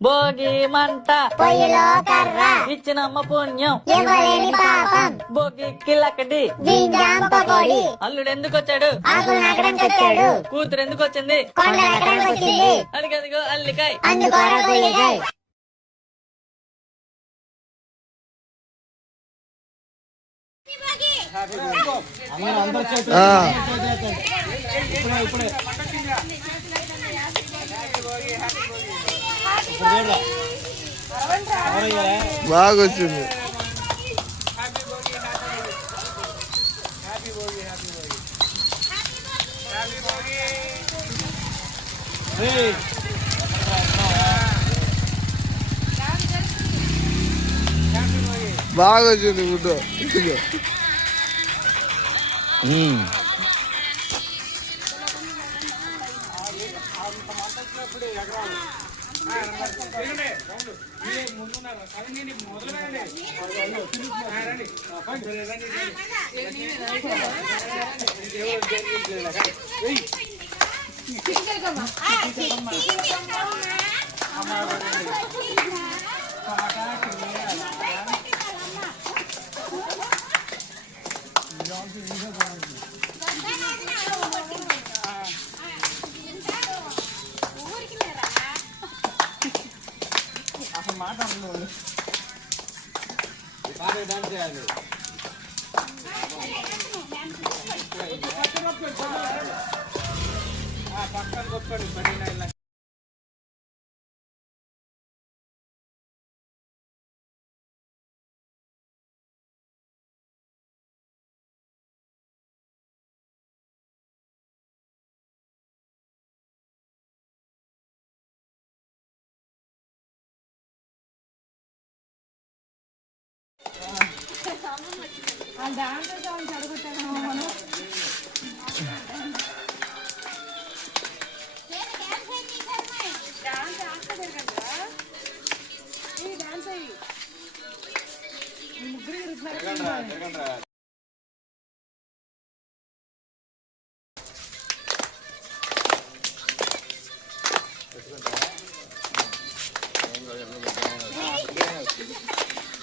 భోగి మంట పొయ్యిలో కర్ర ఇచ్చినమ్మ పుణ్యం ఇవ్వలేని పాపం భోగి కిలకటి జింజాం పకోడి అల్లుడు ఎందుకు వచ్చాడు ఆకులు నాకడానికి వచ్చాడు కూతురు ఎందుకు వచ్చింది కొండ ఎక్కడానికి వచ్చింది అదిగదిగో అల్లికాయ అందుకోర కొల్లికాయ్ బాగా వచ్చింది. బాగా వచ్చింది ఫుడ్.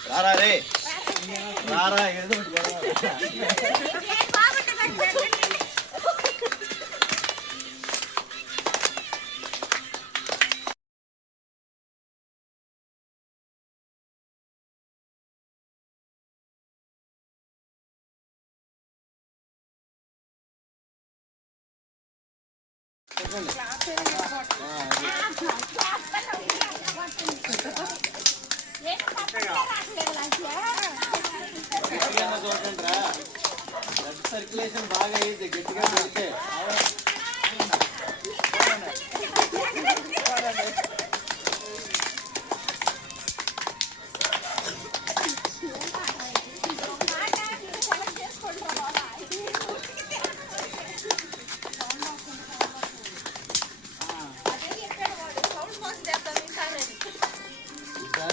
రారా రే రారా ఏదో సర్క్యులేషన్ బాగా అయ్యింది గట్టిగా పెడితే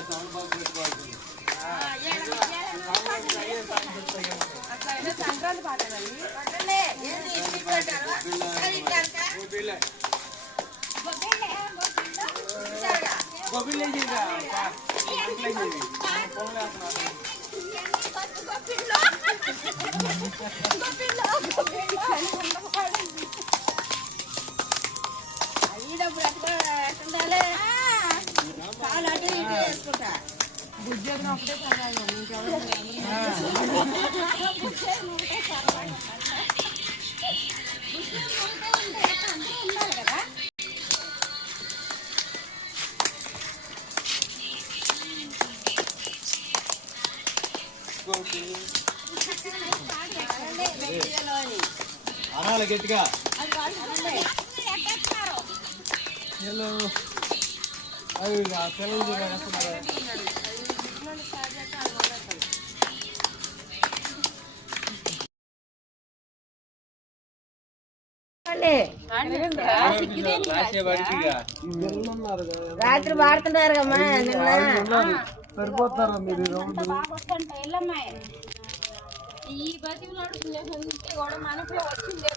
సౌండ్ బాగా పెట్టుకోవాల్సింది. అనాలి గట్టిగా. హలో అవి సెలవు రాత్రి వాడుతున్నారు కమ్మా సరిపోతారా మీరు ఈ బతిమలాడు కూడా మనసులో వచ్చింది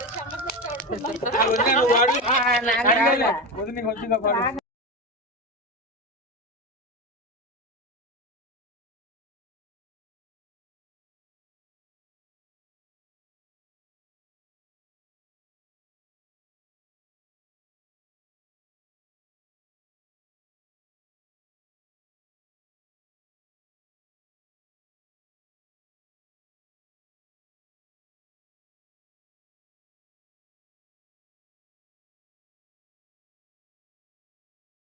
వదిన